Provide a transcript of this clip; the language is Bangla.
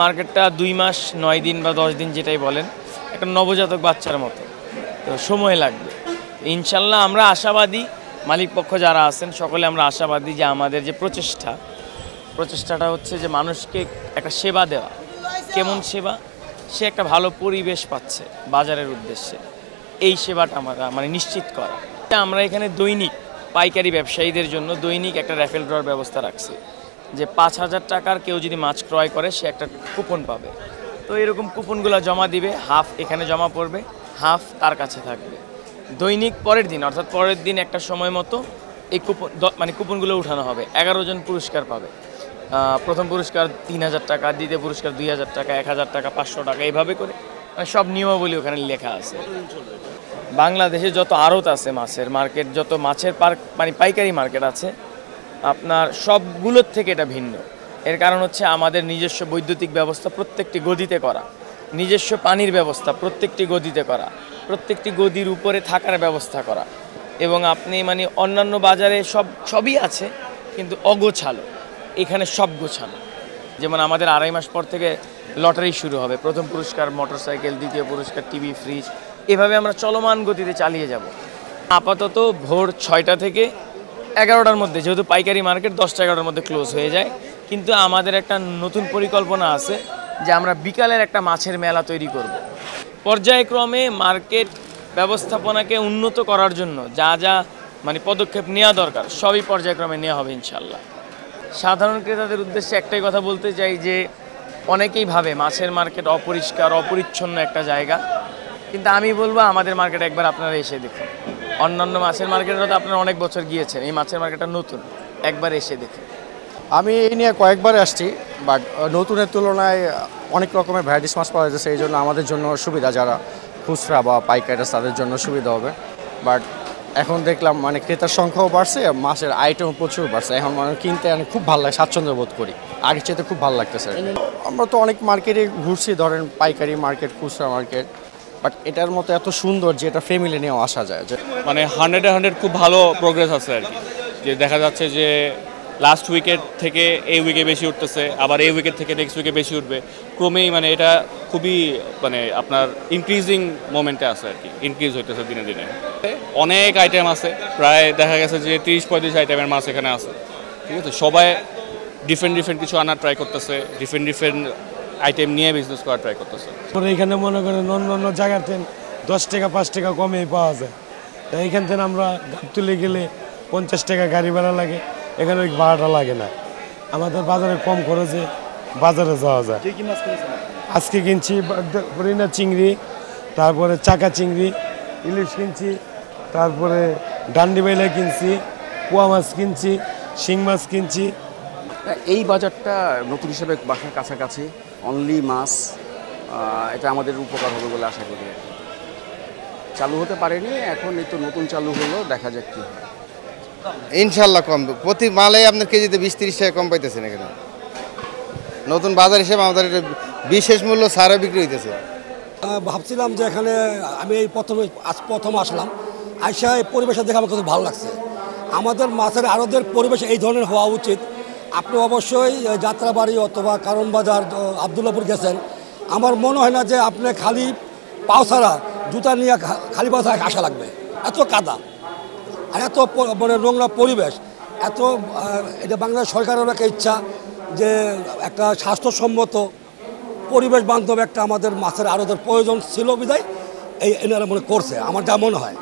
মার্কেটটা 2 মাস 9 দিন বা 10 দিন যেটাই বলেন, একটা নবজাতক বাচ্চার মতো, তো সময় লাগবে। ইনশাল্লাহ আমরা আশাবাদী, মালিক পক্ষ যারা আছেন সকলে আমরা আশাবাদী যে আমাদের যে প্রচেষ্টাটা হচ্ছে যে মানুষকে একটা সেবা দেওয়া। কেমন সেবা? সে একটা ভালো পরিবেশ পাচ্ছে বাজারের উদ্দেশ্যে, এই সেবাটা আমরা মানে নিশ্চিত করা। আমরা এখানে দৈনিক পাইকারি ব্যবসায়ীদের জন্য দৈনিক একটা র্যাফেল ড্রর ব্যবস্থা রাখছি, যে 5,000 টাকার কেউ যদি মাছ ক্রয় করে সে একটা কুপন পাবে। তো এরকম কুপনগুলো জমা দিবে, হাফ এখানে জমা পড়বে, হাফ তার কাছে থাকবে। দৈনিক পরের দিন অর্থাৎ পরের দিন একটা সময় মতো এই কুপনগুলো উঠানো হবে। 11 জন পুরস্কার পাবে। প্রথম পুরস্কার 3,000 টাকা, দ্বিতীয় পুরস্কার 2,000 টাকা, 1,000 টাকা, 500 টাকা, এইভাবে করে সব নিয়মাবলী ওখানে লেখা আছে। বাংলাদেশে যত আড়ত আছে মাছের মার্কেট, যত মাছের পাইকারি মার্কেট আছে আপনার সবগুলোর থেকে এটা ভিন্ন। এর কারণ হচ্ছে আমাদের নিজস্ব বৈদ্যুতিক ব্যবস্থা প্রত্যেকটি গদিতে করা, নিজস্ব পানির ব্যবস্থা প্রত্যেকটি গদিতে করা, প্রত্যেকটি গদির উপরে থাকার ব্যবস্থা করা। এবং আপনি অন্যান্য বাজারে সবই আছে কিন্তু অগোছালো, এখানে সব গোছানো। যেমন আমাদের 2.5 মাস পর থেকে লটারি শুরু হবে, প্রথম পুরস্কার মোটরসাইকেল, দ্বিতীয় পুরস্কার টিভি, ফ্রিজ, এভাবে আমরা চলমান গতিতে চালিয়ে যাব। আপাতত ভোর 6টা থেকে 11টার মধ্যে, যেহেতু পাইকারি মার্কেট 10টা-11টার মধ্যে ক্লোজ হয়ে যায়, কিন্তু আমাদের একটা নতুন পরিকল্পনা আছে যে আমরা বিকালের একটা মাছের মেলা তৈরি করব। পর্যায়ক্রমে মার্কেট ব্যবস্থাপনাকে উন্নত করার জন্য যা যা পদক্ষেপ নেওয়া দরকার সবই পর্যায়ক্রমে নেওয়া হবে ইনশাল্লাহ। সাধারণ ক্রেতাদের উদ্দেশ্যে একটাই কথা বলতে চাই যে অনেকেই ভাবে মাছের মার্কেট অপরিষ্কার অপরিচ্ছন্ন একটা জায়গা, কিন্তু আমি বলবো আমাদের মার্কেট একবার আপনারা এসে দেখুন। অন্যান্য মাছের মার্কেটে তো আপনারা অনেক বছর গিয়েছেন, এই মাছের মার্কেটটা নতুন, একবার এসে দেখুন। আমি এই নিয়ে কয়েকবার আসছি, বাট নতুনের তুলনায় অনেক রকমের ভ্যারাইটিস মাছ পাওয়া যাচ্ছে, এই জন্য আমাদের জন্য সুবিধা, যারা খুচরা বা পাইকারি তাদের জন্য সুবিধা হবে। বাট এখন দেখলাম ক্রেতার সংখ্যাও বাড়ছে, মাছের আইটেমও প্রচুর বাড়ছে। এখন কিনতে খুব ভালো লাগে, স্বাচ্ছন্দ্য বোধ করি, আগের চাইতে খুব ভালো লাগতেছে। আমরা তো অনেক মার্কেটে ঘুরছি, ধরেন পাইকারি মার্কেট, খুচরা মার্কেট, বাট এটার মতো এত সুন্দর যে এটা ফ্যামিলি নিয়েও আসা যায়। যে 100-100 খুব ভালো প্রোগ্রেস আছে আর কি, যে দেখা যাচ্ছে যে লাস্ট উইকের থেকে এই উইকে বেশি উঠতেছে, আবার এই উইকের থেকে নেক্সট উইকে বেশি উঠবে, ক্রমেই এটা খুবই আপনার ইনক্রিজিং মোমেন্টে আছে আর কি, ইনক্রিজ হইতেছে দিনে দিনে। অনেক আইটেম আছে, প্রায় দেখা গেছে যে 30-35 আইটেমের মাছ এখানে আছে, ঠিক আছে। সবাই ডিফারেন্ট কিছু আনার ট্রাই করতেছে, ডিফারেন্ট আইটেম নিয়ে বিজনেস করার ট্রাই করতেছে। এখানে মনে করেন অন্য জায়গাতে 10 টাকা 5 টাকা কমেই পাওয়া যায়, তাই এখান থেকে আমরা গাবতলী গেলে 50 টাকা গাড়ি ভাড়া লাগে, এখানে ওই ভাড়াটা লাগে না। আমাদের বাজারে কম খরচে বাজারে যাওয়া যায়। আজকে কিনছি হরিণা চিংড়ি, তারপরে চাকা চিংড়ি, ইলিশ কিনছি, তারপরে ডান্ডি বাইলা কিনছি, পোয়া মাছ কিনছি, শিং মাছ কিনছি। এই বাজারটা নতুন হিসেবে বাসার কাছাকাছি, অনলি মাছ, এটা আমাদের উপকার হবে বলে আশা করি। চালু হতে পারেনি, এখন এই তো নতুন চালু হলো, দেখা যাক কি হয়। ইনশাল্লাহ কম, প্রতি মালে আপনার কেজিতে 20-30 টাকা কম পাইতেছেন এখানে। নতুন বাজার হিসেবে আমাদের বিশেষ মূল্য ছাড়া বিক্রি হইতেছে। ভাবছিলাম যে এখানে আমি এই প্রথম আসলাম, আইসা এই পরিবেশটা দেখে আমার খুব ভালো লাগছে। আমাদের মাছের আড়তের পরিবেশ এই ধরনের হওয়া উচিত। আপনি অবশ্যই যাত্রাবাড়ি অথবা কারণ বাজার, আবদুল্লাপুর গেছেন, আমার মনে হয় না যে আপনি খালি পাও ছাড়া, জুতা নিয়ে খালি পাও ছাড়া আসা লাগবে। এত কাদা আর এত নোংরা পরিবেশ, এটা বাংলাদেশ সরকারের একটা ইচ্ছা যে একটা স্বাস্থ্যসম্মত পরিবেশ বান্ধব একটা আমাদের মাছের আড়তের প্রয়োজন ছিল বিধায় এনারা করছে, আমার যা মনে হয়।